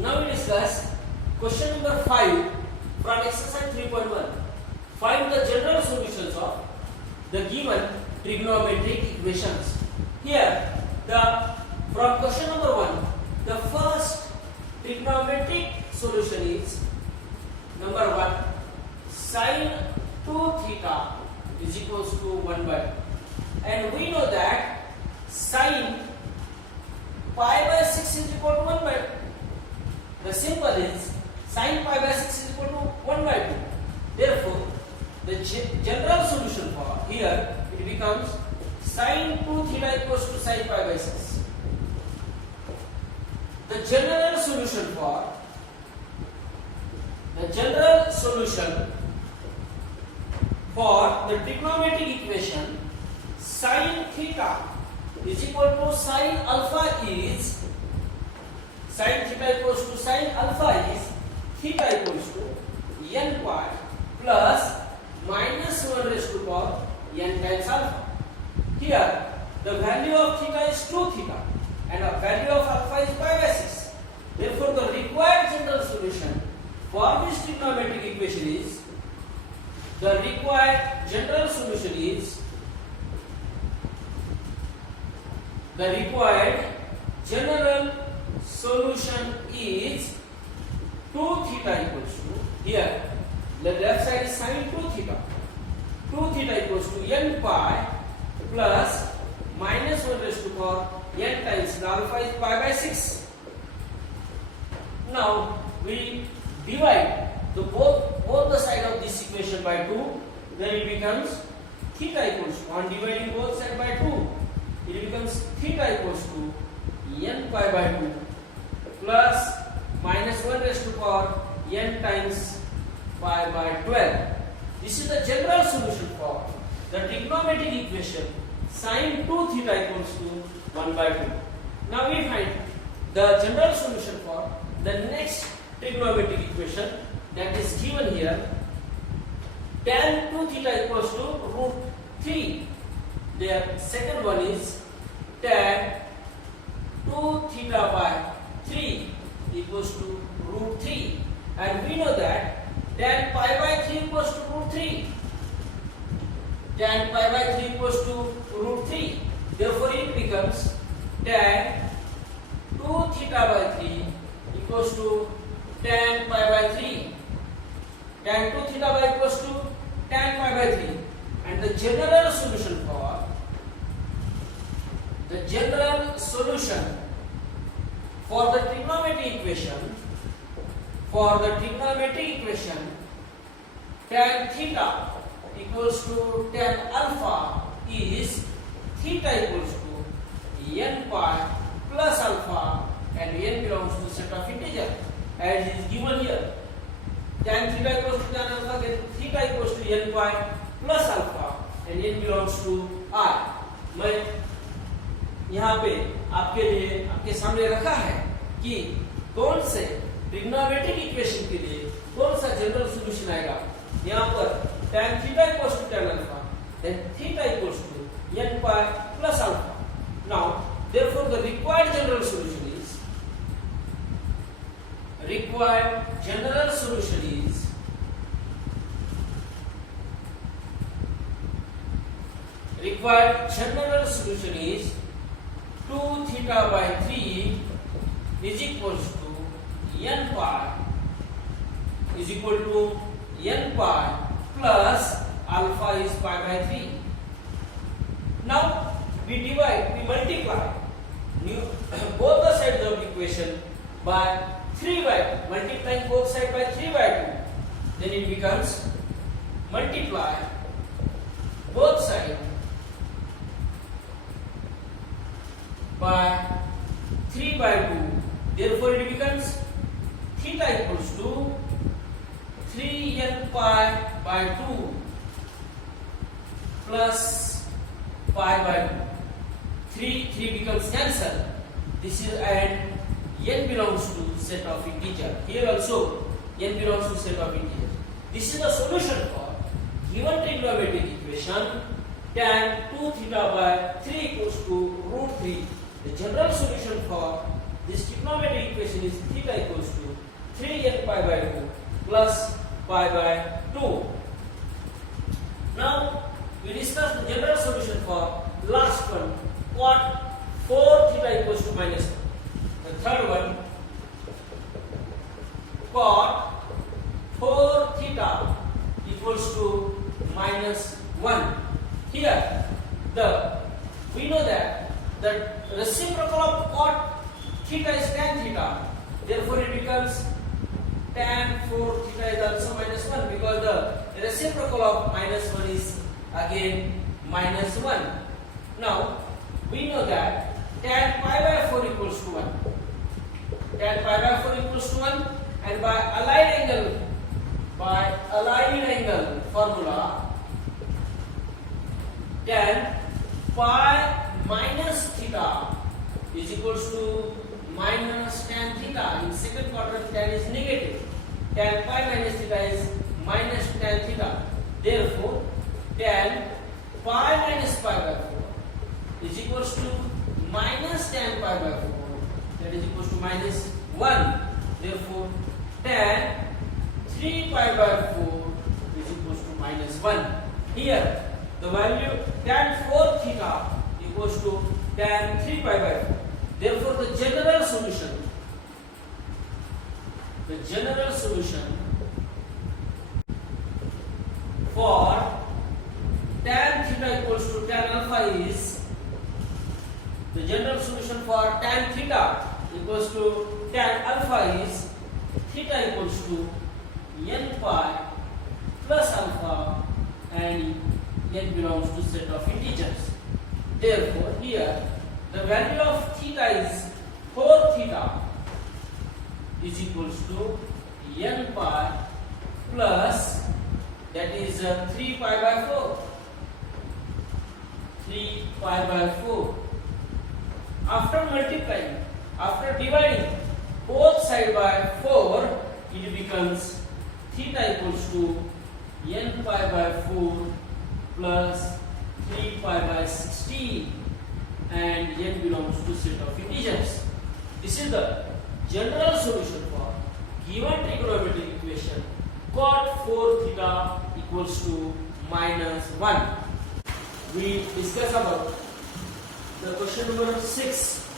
Now we discuss question number 5 from exercise 3.1. Find the general solutions of the given trigonometric equations. Here, from question number 1, the first trigonometric solution is number 1, sine 2 theta is equals to 1 by 2. And we know that sine pi by 6 is equal to 1 by 2. The symbol is sine pi by 6 is equal to 1 by 2. Therefore, the general solution for here it becomes sine 2 theta equals to sine pi by 6. The general solution for the trigonometric equation sine theta is equal to sine alpha is sine theta equals to sine alpha is theta equals to n pi plus minus 1 raised to power n times alpha. Here the value of theta is 2 theta and the value of alpha is pi by 6. Therefore the required general solution for this trigonometric equation is the required general solution is 2 theta equals to, here the left side is sine 2 theta. 2 theta equals to n pi plus minus 1 raised to power n times alpha is pi by 6. Now we divide both the side of this equation by 2, then it becomes theta equals to, on dividing both side by 2, it becomes theta equals to n pi by 2 plus minus 1 raised to power n times pi by 12. This is the general solution for the trigonometric equation sine 2 theta equals to 1 by 2. Now we find the general solution for the next trigonometric equation that is given here. Tan 2 theta equals to root 3. The second one is tan 2 theta by 3 equals to root 3. And we know that tan pi by 3 equals to root 3. Tan pi by 3 equals to root 3. Therefore it becomes tan 2 theta by 3 equals to tan pi by 3. Tan 2 theta by equals to tan pi by 3. And the general solution for the trigonometric equation tan theta equals to tan alpha is theta equals to n pi plus alpha, and n belongs to set of integer as is given here. Tan theta equals to tan alpha, then theta equals to n pi plus alpha and n belongs to r. मैं यहाँ पे आपके सामने रखा है कि कौन से ट्रिग्नोमेट्रिक इक्वेशन के लिए कौन सा जनरल सॉल्यूशन आएगा. यहाँ पर tan theta equals to tan alpha, then theta equals to n pi plus alpha. Now therefore the required general solution is two theta by 3 is equals to n pi plus alpha is pi by 3. Now we multiply both the sides of the equation by 3 by 2, multiplying both sides by 3 by 2, then it becomes multiply both sides by 3 by 2. Therefore it becomes theta equals to 3n pi by 2 plus pi by 2. 3 becomes cancel. This is, and n belongs to set of integer. Here also n belongs to set of integer. This is the solution for given trigonometric equation tan 2 theta by 3 equals to root 3. The general solution for this trigonometric equation is theta equals to 3n pi by 2 plus pi by 2. Now we discuss the general solution for last one, cot 4 theta equals to minus 1. The third one, cot 4 theta equals to minus 1. Here, we know that the reciprocal of cot theta is tan theta. Therefore, it becomes tan 4 theta is also minus 1 because the reciprocal of minus 1 is again minus 1. Now, we know that tan pi by 4 equals to 1. Tan pi by 4 equals to 1, and by aligned angle formula, tan pi minus theta is equals to minus tan theta. In second quadrant, tan is negative. Tan pi minus theta is minus tan theta. Therefore, tan pi minus pi by 4 is equals to minus tan pi by 4. That is equals to minus 1. Therefore, tan 3 pi by 4 is equals to minus 1. Here, the value tan 4 theta equals to tan 3 pi by 4. Therefore, the general solution for tan theta equals to tan alpha is, the general solution for tan theta equals to tan alpha is theta equals to n pi plus alpha, and n belongs to set of integers. Therefore, here the value of theta is 4 theta is equals to n pi plus, that is 3 pi by 4. 3 pi by 4. After dividing both sides by 4, it becomes theta equals to n pi by 4 plus 3 pi by 16, and n belongs to set of integers. This is the general solution for given trigonometric equation cot 4 theta equals to minus 1. We discuss about the question number 6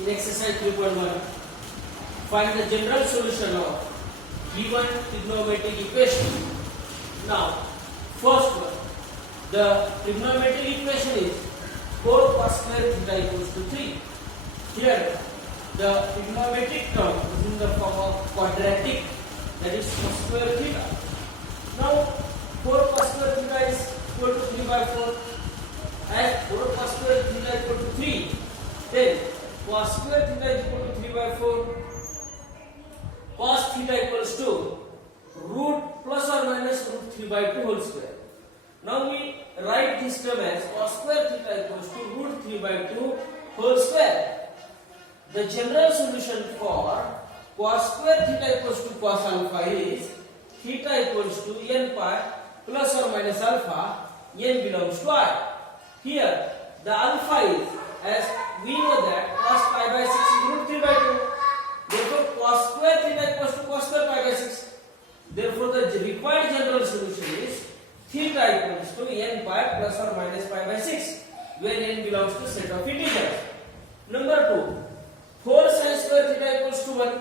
in exercise 3.1. Find the general solution of given trigonometric equation. Now, first one, the trigonometric equation is 4 cos square theta equals to 3. Here, the trigonometric term is in the form of quadratic, that is cos square theta. Now, 4 cos square theta is equal to 3 by 4. As 4 cos square theta equal to 3, then cos square theta is equal to 3 by 4. Cos theta equals to root plus or minus root 3 by 2 whole square. Now we write this term as cos square theta equals to root 3 by 2 whole square. The general solution for cos square theta equals to cos alpha is theta equals to n pi plus or minus alpha, n belongs to I. Here the alpha is, as we know that cos pi by 6 is root 3 by 2. Therefore cos square theta equals to cos square pi by 6. Therefore the required general solution is theta equals to n pi plus or minus pi by 6, where n belongs to set of integers. Number 2, 4 sin square theta equals to 1.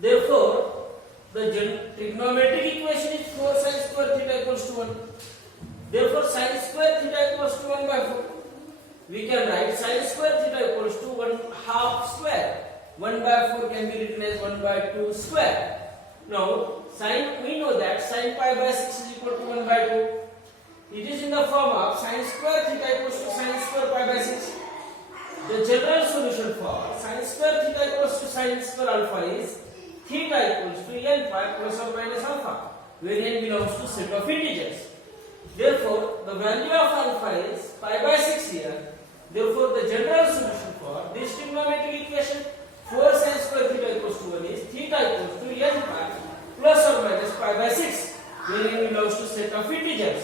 Therefore, the trigonometric equation is 4 sin square theta equals to 1. Therefore, sin square theta equals to 1 by 4. We can write sin square theta equals to 1 half square. 1 by 4 can be written as 1 by 2 square. Now, we know that sin pi by 6 is equal to 1 by 2. It is in the form of sin square theta equals to sin square pi by 6. The general solution for sin square theta equals to sin square alpha is theta equals to n pi plus or minus alpha, where n belongs to set of integers. Therefore, the value of alpha is pi by 6 here. Therefore, the general solution for this trigonometric equation 4 sin square theta equals to 1 is theta equals to n pi plus or minus pi by 6, where n belongs to set of integers.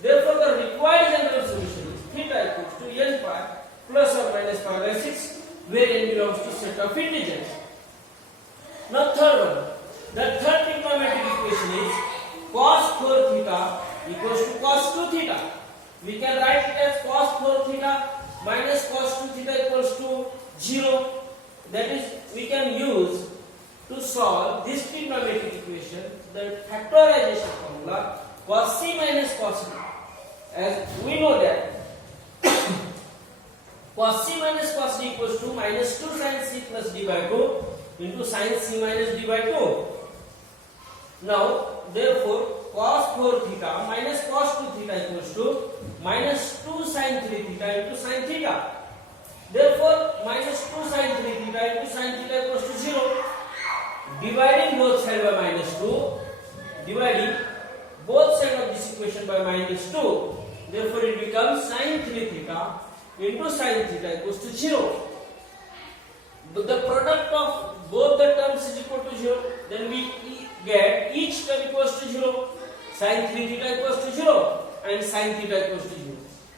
Therefore, the required general solution is theta equals to n pi plus or minus pi by 6, where n belongs to set of integers. Now third one. The third trigonometric equation is cos 4 theta equals to cos 2 theta. We can write it as cos 4 theta minus cos 2 theta equals to 0. That is, we can use to solve this trigonometric equation the factorization formula cos c minus cos d. As we know that cos c minus cos d equals to minus 2 sin c plus d by 2 into sin c minus d by 2. Now, therefore, cos 4 theta minus cos 2 theta equals to minus 2 sin 3 theta into sin theta. Therefore, minus 2 sin 3 theta into sin theta equals to 0. Dividing both sides by minus 2, dividing both sides of this equation by minus 2, therefore it becomes sin 3 theta into sin theta equals to 0. The product of both the terms is equal to 0, then we get each term equals to 0. Sin 3 theta equals to 0 and sin theta equals to 0.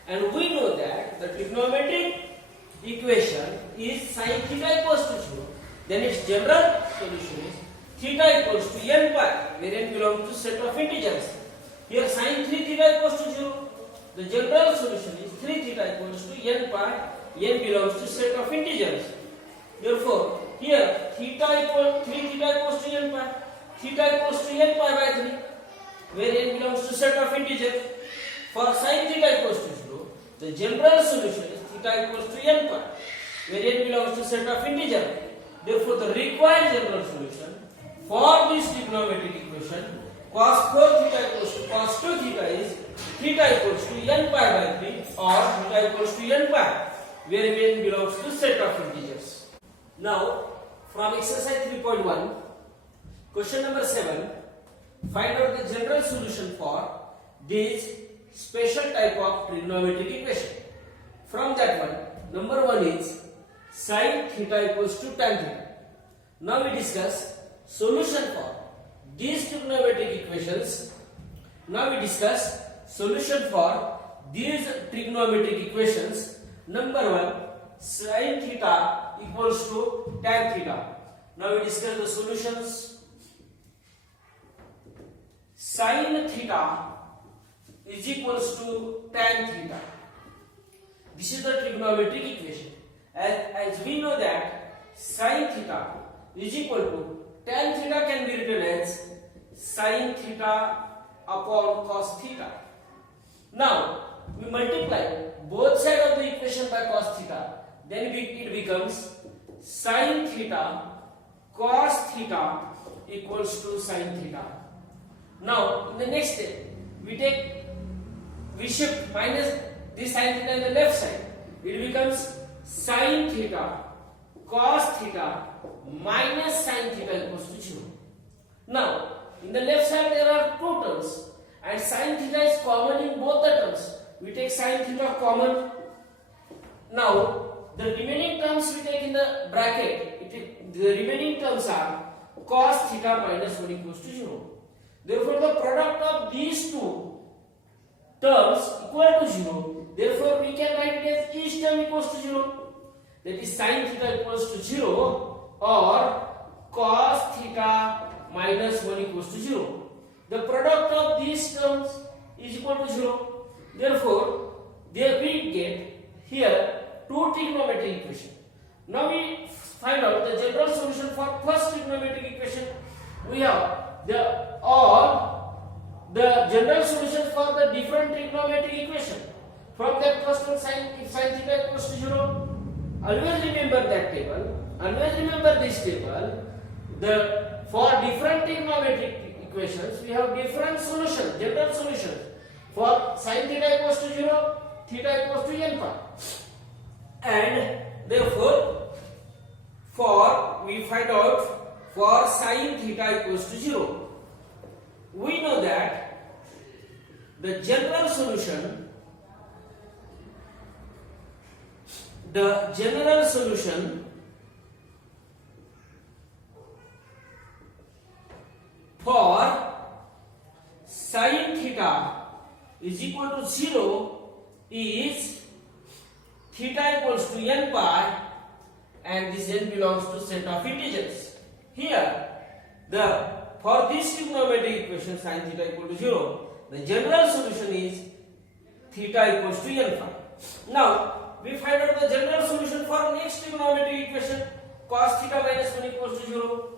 And we know that the trigonometric equation is sin theta equals to 0. Then its general solution is theta equals to n pi, where n belongs to set of integers. Here sin 3 theta equals to 0. The general solution is 3 theta equals to n pi, n belongs to set of integers. Therefore, here theta equals 3 theta equals to n pi, theta equals to n pi by 3, where n belongs to set of integers. For sin theta equals to 0, the general solution is theta equals to n pi, where n belongs to set of integer. Therefore, the required general solution for this trigonometric equation cos 4 theta equals to cos 2 theta is theta equals to n pi by 3 or theta equals to n pi, where n belongs to set of integers. Now, from exercise 3.1, question number 7, find out the general solution for this special type of trigonometric equation. From that one, number 1 is sin theta equals to tan theta. Now we discuss solution for these trigonometric equations. Now we discuss solution for these trigonometric equations. Number 1, sin theta equals to tan theta. Now we discuss the solutions. Sin theta is equals to tan theta. This is the trigonometric equation. As we know that sin theta is equal to tan theta can be written as sin theta upon cos theta. Now we multiply both sides of the equation by cos theta, then it becomes sin theta cos theta equals to sin theta. Now in the next step we shift minus this sin theta in the left side, it becomes sin theta cos theta minus sin theta equals to 0. Now in the left side there are two terms and sin theta is common in both the terms. We take sin theta common. Now the remaining terms we take in the bracket. The remaining terms are cos theta minus 1 equals to 0. Therefore the product of these two terms equal to 0. Therefore we can write it as each term equals to 0. That is sin theta equals to 0 or cos theta minus 1 equals to 0. The product of these terms is equal to 0. Therefore, there we get here two trigonometric equations. Now we find out the general solution for first trigonometric equation. We have the general solution for the different trigonometric equation. From that first one, if sin theta equals to 0, always remember that table. Always remember this table. For different trigonometric equations, we have different solutions, general solutions. For sin theta equals to 0, theta equals to n pi. And therefore, we find out for sin theta equals to 0. We know that the general solution for sin theta is equal to 0 is theta equals to n pi belongs to set of integers. Here, for this trigonometric equation sin theta equal to 0, the general solution is theta equals to n phi. Now, we find out the general solution for next trigonometric equation cos theta minus 1 equals to 0.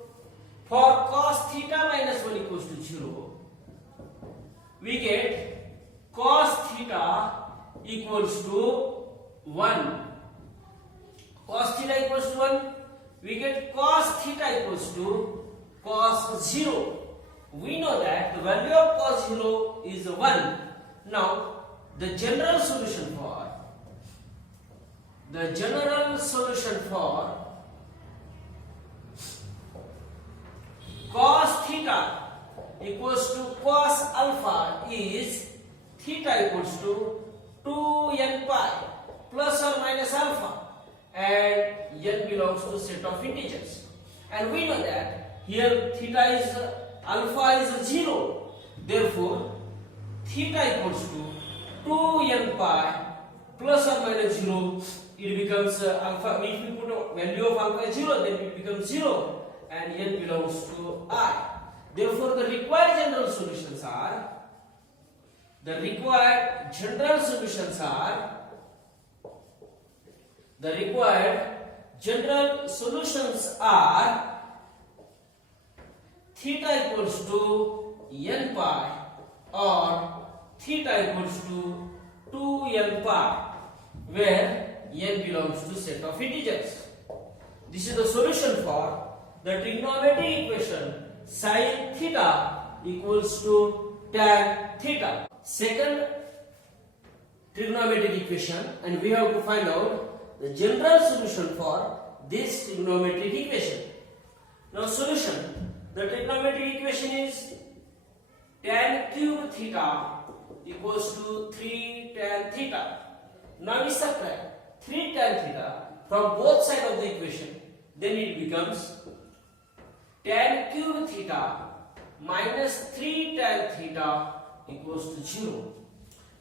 For cos theta minus 1 equals to 0, we get cos theta equals to 1. Cos theta equals to 1, we get cos theta equals to cos 0. We know that the value of cos 0 is 1. Now, the general solution for cos theta equals to cos alpha is theta equals to 2n pi plus or minus alpha, and n belongs to set of integers. And we know that here theta is alpha is 0. Therefore, theta equals to 2n pi plus or minus 0. It becomes alpha. If we put a value of alpha is 0, then it becomes 0, and n belongs to I. Therefore, the required general solutions are theta equals to n pi or theta equals to 2n pi, where n belongs to set of integers. This is the solution for the trigonometric equation sin theta equals to tan theta. Second trigonometric equation, and we have to find out the general solution for this trigonometric equation. Now, solution. The trigonometric equation is tan cube theta equals to 3 tan theta. Now we subtract 3 tan theta from both sides of the equation. Then it becomes tan cube theta minus 3 tan theta equals to 0.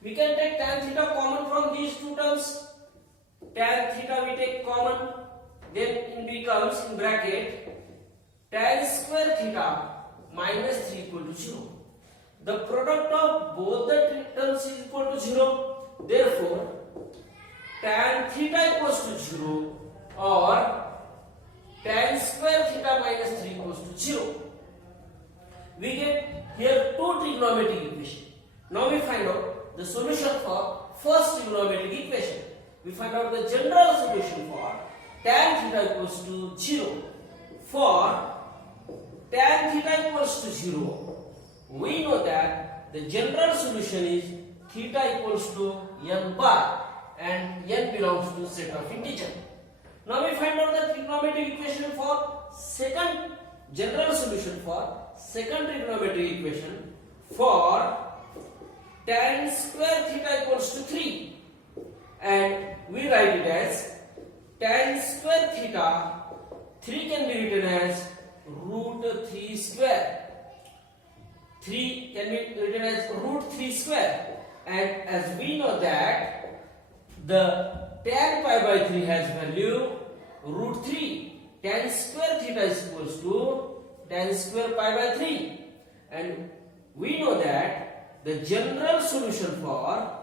We can take tan theta common from these two terms. Tan theta we take common, then it becomes in bracket tan square theta minus 3 equal to 0. The product of both the terms is equal to 0. Therefore, tan theta equals to 0 or tan square theta minus 3 equals to 0. We get here two trigonometric equations. Now we find out the solution for first trigonometric equation. We find out the general solution for tan theta equals to 0. For tan theta equals to 0, we know that the general solution is theta equals to n pi, and n belongs to set of integer. Now we find out the trigonometric equation for second general solution for second trigonometric equation for tan square theta equals to 3, and we write it as tan square theta. 3 can be written as root 3 square. 3 can be written as root 3 square, and as we know that the tan pi by 3 has value root 3. Tan square theta is equals to tan square pi by 3, and we know that the general solution for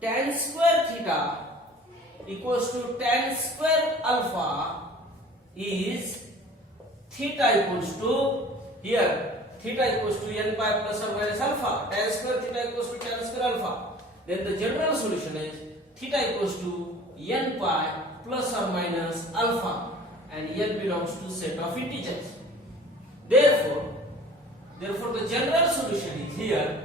tan square theta equals to tan square alpha is theta equals to, here theta equals to n pi plus or minus alpha. Tan square theta equals to tan square alpha. Then the general solution is theta equals to n pi plus or minus alpha, and n belongs to set of integers. Therefore the general solution is here.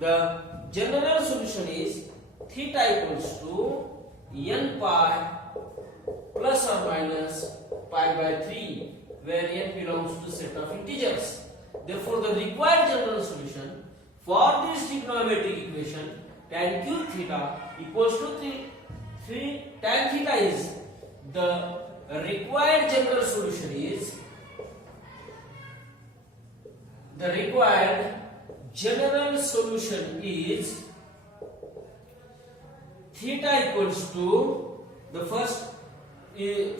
The general solution is theta equals to n pi plus or minus pi by 3, where n belongs to set of integers. Therefore, the required general solution for this trigonometric equation tan cube theta equals to 3 tan theta is the required general solution is theta equals to the first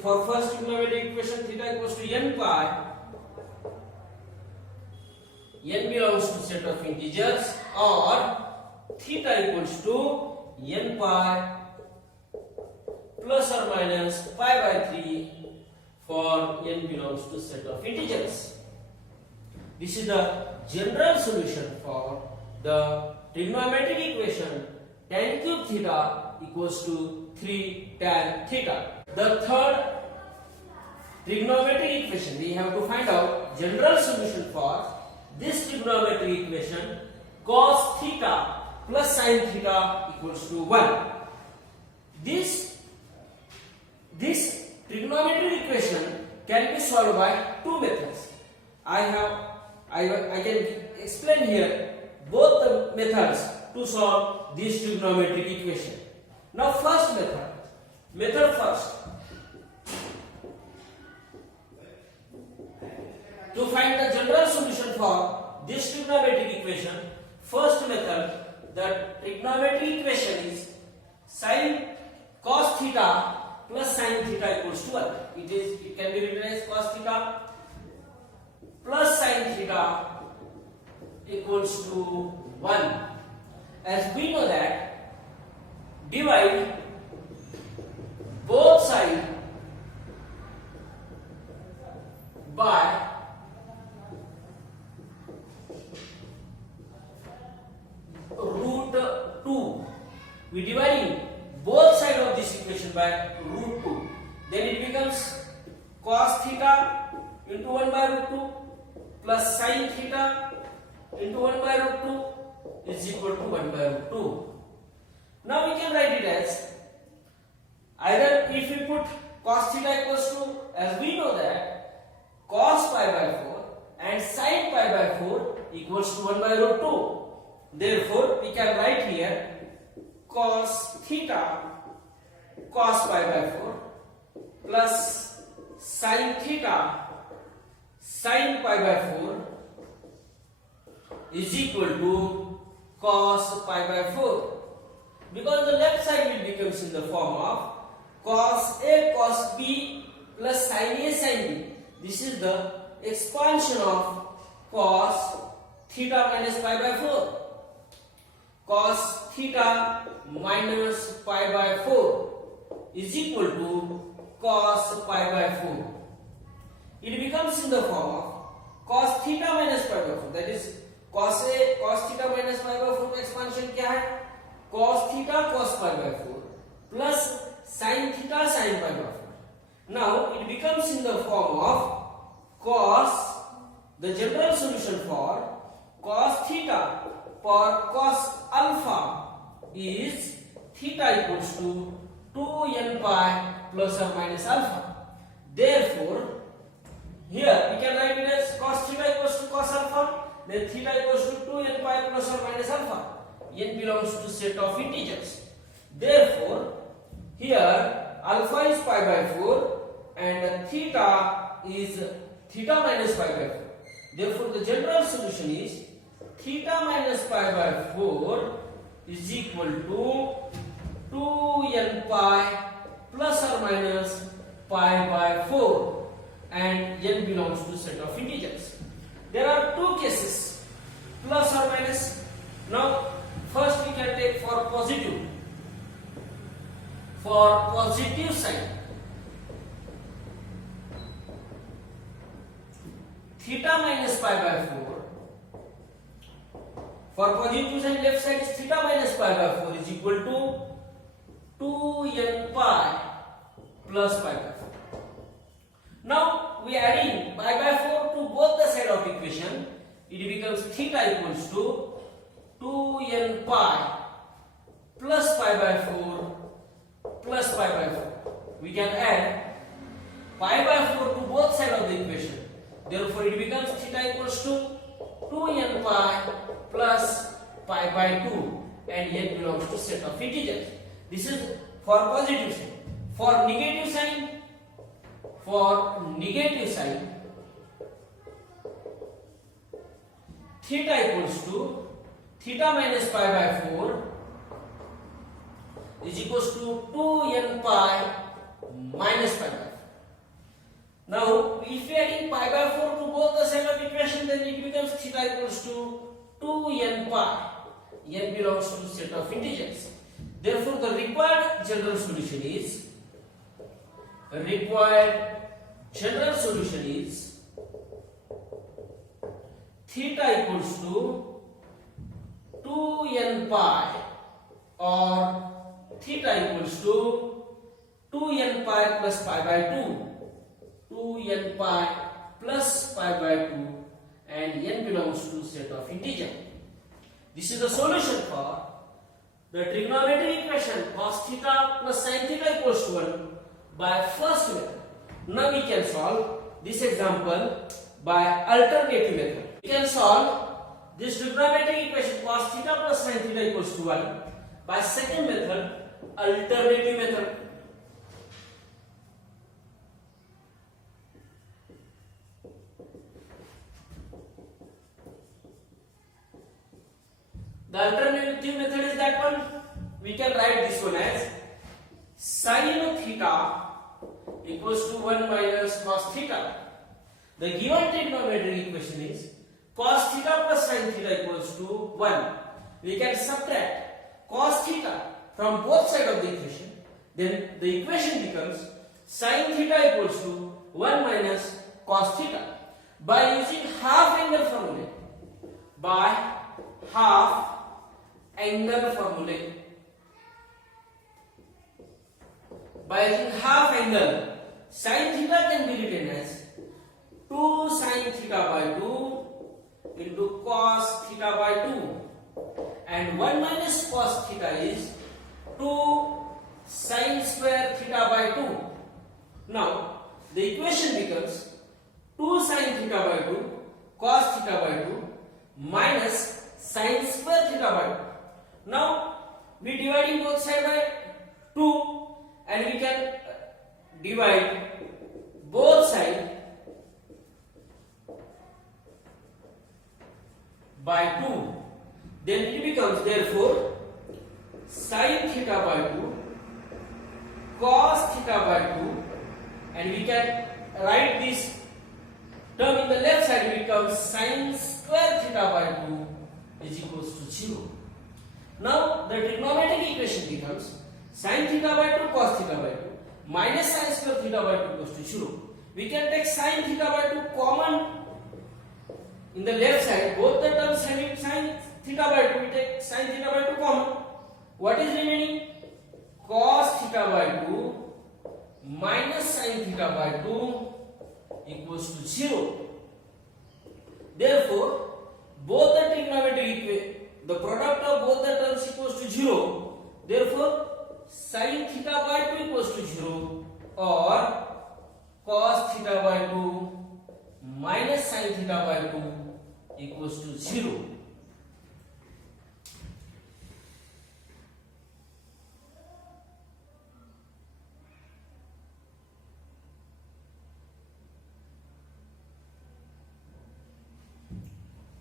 for first trigonometric equation theta equals to n pi. N belongs to set of integers, or theta equals to n pi plus or minus pi by 3 for n belongs to set of integers. This is the general solution for the trigonometric equation tan cube theta equals to 3 tan theta. The third trigonometric equation, we have to find out general solution for this trigonometric equation cos theta plus sin theta equals to 1. This trigonometric equation can be solved by two methods. I can explain here both the methods to solve this trigonometric equation. Now first method first. To find the general solution for this trigonometric equation, first method, the trigonometric equation is sin cos theta plus sin theta equals to 1. It can be written as cos theta plus sin theta equals to 1. As we know that, divide both sides by root 2. We dividing both sides of this equation by root 2. Then it becomes cos theta into 1 by root 2 plus sin theta into 1 by root 2 is equal to 1 by root 2. Now we can write it as, either if we put cos theta equals to, as we know that cos pi by 4 and sin pi by 4 equals to 1 by root 2. Therefore we can write here cos theta cos pi by 4 plus sin theta sin pi by 4 is equal to cos pi by 4, because the left side will becomes in the form of cos A cos B plus sin A sin B. This is the expansion of cos theta minus pi by 4. Cos theta minus pi by 4 is equal to cos pi by 4. It becomes in the form of cos theta minus pi by 4, that is cos theta minus pi by 4 का expansion क्या है? Cos theta cos pi by 4 plus sin theta sin pi by 4. Now it becomes in the form of cos, the general solution for cos theta for cos alpha is theta equals to 2n pi plus or minus alpha. Therefore, here we can write it as cos theta equals to cos alpha, then theta equals to 2n pi plus or minus alpha. N belongs to set of integers. Therefore, here alpha is pi by 4 and theta is theta minus pi by 4. Therefore, the general solution is theta minus pi by 4 is equal to 2n pi plus or minus pi by 4, and n belongs to set of integers. There are two cases, plus or minus. Now first we can take for positive. For positive sign, theta minus pi by 4. For positive sign, left side is theta minus pi by 4 is equal to 2n pi plus pi by 4. Now we are adding pi by 4 to both the side of equation. It becomes theta equals to 2n pi plus pi by 4 plus pi by 4. We can add pi by 4 to both sides of the equation. Therefore, it becomes theta equals to 2n pi plus pi by 2, and n belongs to set of integers. This is for positive sign. For negative sign, theta equals to theta minus pi by 4 is equals to 2n pi minus pi by 4. Now, if we adding pi by 4 to both the side of equation, then it becomes theta equals to 2n pi. N belongs to set of integers. Therefore, the required general solution is theta equals to 2n pi or theta equals to 2n pi plus pi by 2. 2n pi plus pi by 2 and n belongs to set of integer. This is the solution for the trigonometric equation cos theta plus sin theta equals to 1 by first method. Now we can solve this example by alternative method. We can solve this trigonometric equation cos theta plus sin theta equals to 1 by second method, alternative method. The alternative method is that one. We can write this one as sin theta equals to 1 minus cos theta. The given trigonometric equation is cos theta plus sin theta equals to 1. We can subtract cos theta from both sides of the equation. Then the equation becomes sin theta equals to 1 minus cos theta. By using half angle formula, by using half angle, sin theta can be written as 2 sin theta by 2 into cos theta by 2, and 1 minus cos theta is 2 sin square theta by 2. Now the equation becomes 2 sin theta by 2 cos theta by 2 minus sin square theta by 2. Now we dividing both sides by 2 and we can divide both sides by 2. Then it becomes therefore sin theta by 2 cos theta by 2, and we can write this term in the left side. It becomes sin square theta by 2 is equals to 0. Now the trigonometric equation becomes sin theta by 2 cos theta by 2 minus sin square theta by 2 equals to 0. We can take sin theta by 2 common in the left side. Both the terms having sin theta by 2, we take sin theta by 2 common. What is remaining? Cos theta by 2 minus sin theta by 2 equals to 0. Therefore, both the trigonometric equation, the product of both the terms equals to 0. Therefore, sin theta by 2 equals to 0 or cos theta by 2 minus sin theta by 2 equals to 0.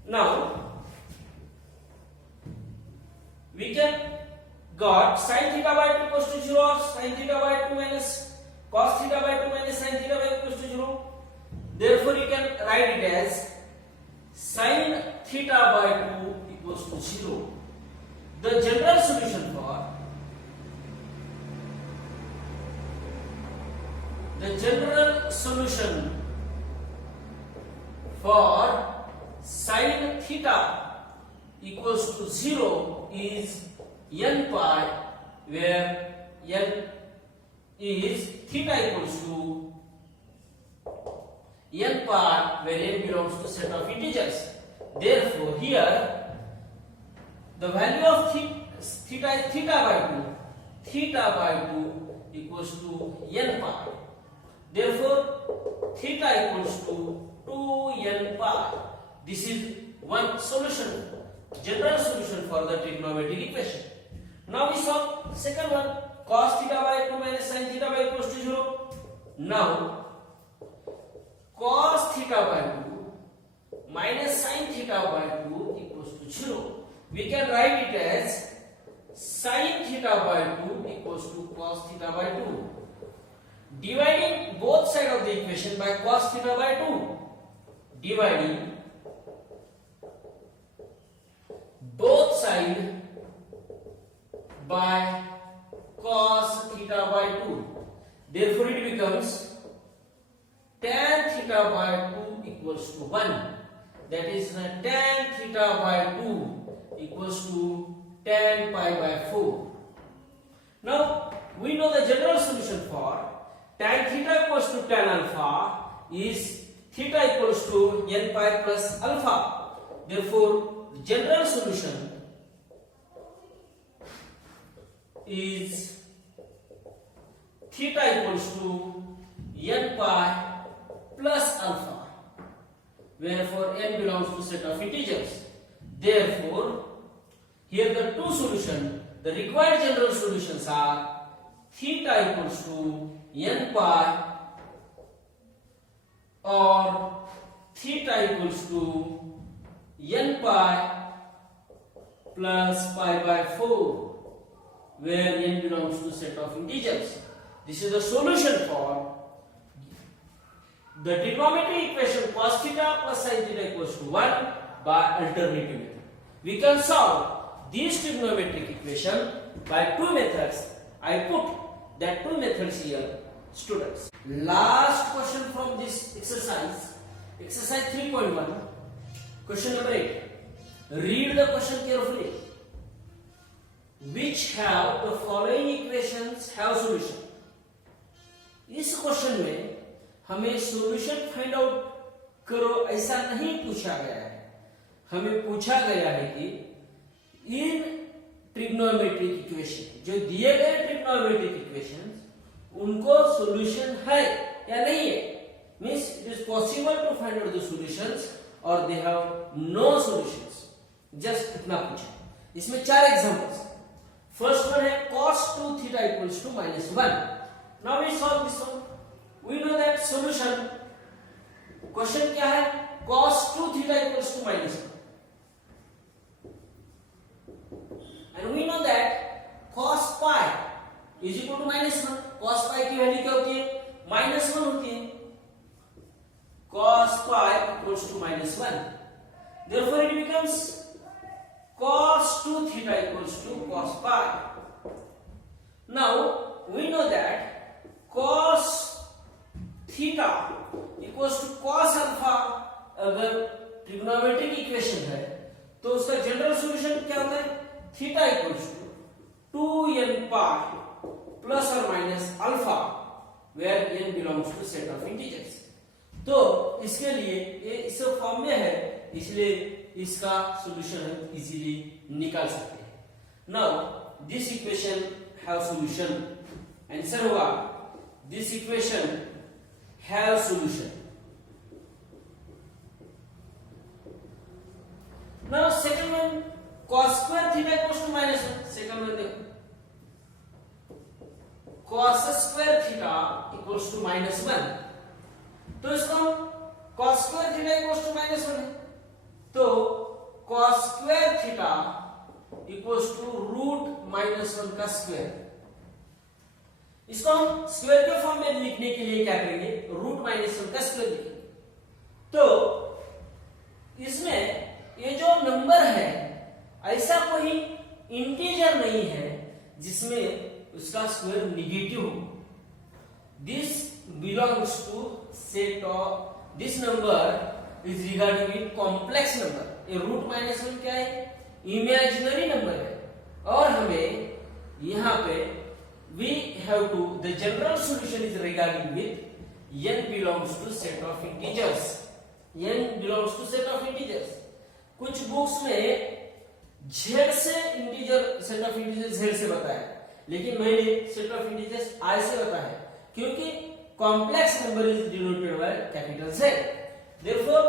Now we can got sin theta by 2 equals to 0 or sin theta by 2 minus cos theta by 2 minus sin theta by 2 equals to 0. Therefore you can write it as sin theta by 2 equals to 0. The general solution for sin theta equals to 0 is n pi, where n is theta equals to n pi, where n belongs to set of integers. Therefore here the value of theta is theta by 2 equals to n pi. Therefore theta equals to 2n pi. This is one solution, general solution for the trigonometric equation. Now we solve second one, cos theta by 2 minus sin theta by equals to 0. Now cos theta by 2 minus sin theta by 2 equals to 0. We can write it as sin theta by 2 equals to cos theta by 2. Dividing both sides of the equation by cos theta by 2. Dividing both sides by cos theta by 2. Therefore it becomes tan theta by 2 equals to 1. That is tan theta by 2 equals to tan pi by 4. Now we know the general solution for tan theta equals to tan alpha is theta equals to n pi plus alpha. Therefore general solution is theta equals to n pi plus alpha, where for n belongs to set of integers. Therefore here the two solutions, the required general solutions are theta equals to n pi or theta equals to n pi plus pi by 4, where n belongs to set of integers. This is the solution for the trigonometric equation cos theta plus sin theta equals to 1 by alternative method. We can solve this trigonometric equation by two methods. I put that two methods here, students. Last question from this exercise, exercise 3.1, question number 8. Read the question carefully. Which have the following equations have solution? इस question में हमें solution find out करो ऐसा नहीं पूछा गया है. हमें पूछा गया है कि इन ट्रिग्नोमेट्रिक इक्वेशन, जो दिए गए ट्रिग्नोमेट्रिक इक्वेशंस, उनको सॉल्यूशन है या नहीं है. Means it is possible to find out the solutions और they have no solutions. Just इतना पूछा. इसमें चार एग्जांपल्स. फर्स्ट वन है cos 2 theta equals to -1. Now we solve this one. We know that solution. Question क्या है? Cos 2 theta equals to -1. And we know that cos pi is equal to -1. Cos pi की value क्या होती है? -1 होती है. Cos pi equals to -1. Therefore it becomes cos 2 theta equals to cos pi. Now we know that cos theta equals to cos alpha अगर trigonometric equation है तो उसका जनरल सॉल्यूशन क्या होता है? Theta equals to 2n pi plus और minus alpha, where n belongs to set of integers. तो इसके लिए ये इस फॉर्म में है, इसलिए इसका सॉल्यूशन हम इजीली निकाल सकते हैं. Now this equation have solution. Answer होगा this equation have solution. Now second one, cos square theta equals to -1. second one देखो, cos square theta equals to -1. तो इसको cos square theta equals to -1 है, तो cos square theta equals to root -1 का square. इसको हम square के form में लिखने के लिए क्या करेंगे? रूट -1 का स्क्वायर लिखेंगे. तो इसमें ये जो नंबर है, ऐसा कोई इंटीजर नहीं है जिसमें उसका स्क्वायर निगेटिव हो. This belongs to set of this number is regarding with complex number. ये रूट -1 क्या है? इमेजिनरी नंबर है. और हमें यहां पे we have to, the general solution is regarding with n belongs to set of integers. n belongs to set of integers. कुछ books में z से integer, set of integer z से बताया, लेकिन मैंने सेट ऑफ इंटीजर्स i से बताया क्योंकि complex number is denoted by capital Z. therefore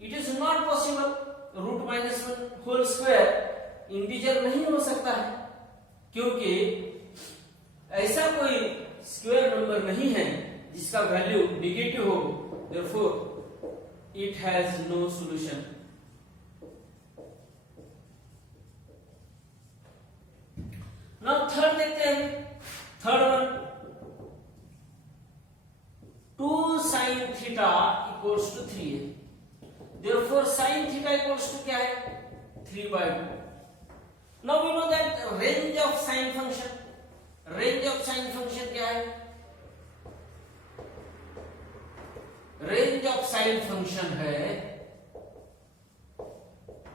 it is not possible root -1 whole square integer नहीं हो सकता है, क्योंकि ऐसा कोई स्क्वायर नंबर नहीं है जिसका वैल्यू नेगेटिव हो. therefore it has no solution. now third देखते हैं. Third one 2 sin theta equals to 3 है, therefore sin theta equals to क्या है 3/2. now we know that range of sin function क्या है, रेंज ऑफ साइन फंक्शन है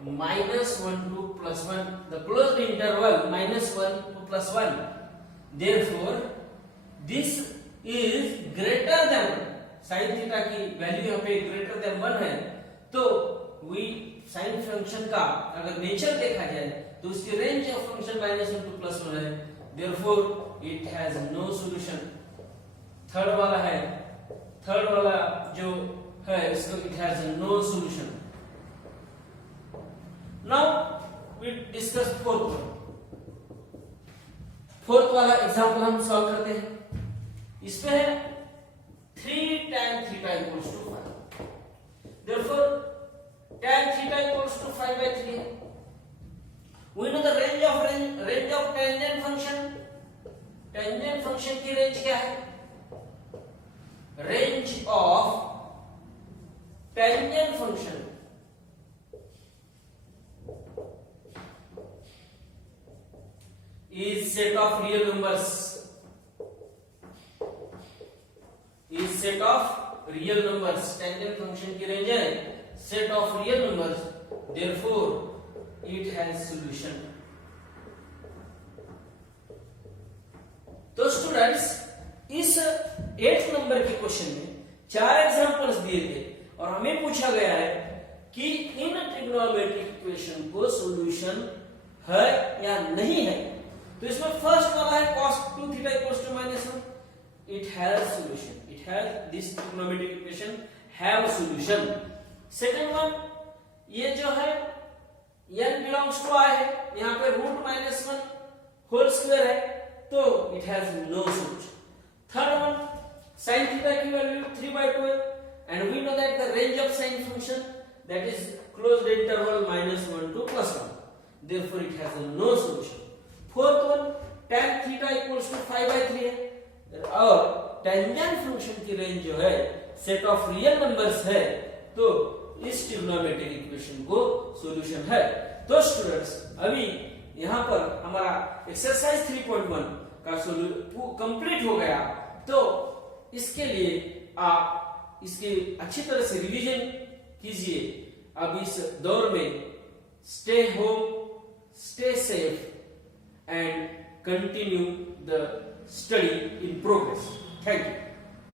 -1 to +1, the closed interval -1 to +1. therefore this is greater than sin theta की value यहाँ पे greater than 1 है, तो we साइन फंक्शन का अगर नेचर देखा जाए तो उसकी रेंज ऑफ फंक्शन -1 to +1 है, therefore it has no solution. Third वाला जो है इसको it has no solution. now we discuss fourth वाला एग्जांपल हम सॉल्व करते हैं. इसमें है 3 tan theta equals to 5. therefore tan theta equals to 5/3. we know the range of tangent function की रेंज क्या है, range of tangent function is set of real numbers. tangent function की रेंज है set of real numbers, therefore it has solution. तो students इस 8th number के question में 4 examples दिए थे और हमें पूछा गया है कि इन ट्रिग्नोमेट्रिक इक्वेशन को सॉल्यूशन है या नहीं है. तो इसमें फर्स्ट वाला है cos 2 theta equals to -1. it has solution. this trigonometric equation have solution. second one ये जो है n belongs to I है, यहाँ पे √-1 होल स्क्वायर है, तो it has no solution. third one sin theta की वैल्यू 3/2 है and we know that the range of sin function that is closed interval -1 to +1, therefore it has no solution. fourth one tan theta equals to 5/3 है और tangent function की range जो है set of real numbers है, तो इस trigonometric equation को solution है. तो स्टूडेंट्स अभी यहाँ पर हमारा एक्सरसाइज 3.1 का कंप्लीट हो गया. तो इसके लिए आप इसके अच्छी तरह से रिवीजन कीजिए. अब इस दौर में stay home, stay safe and continue the study in progress. Thank you.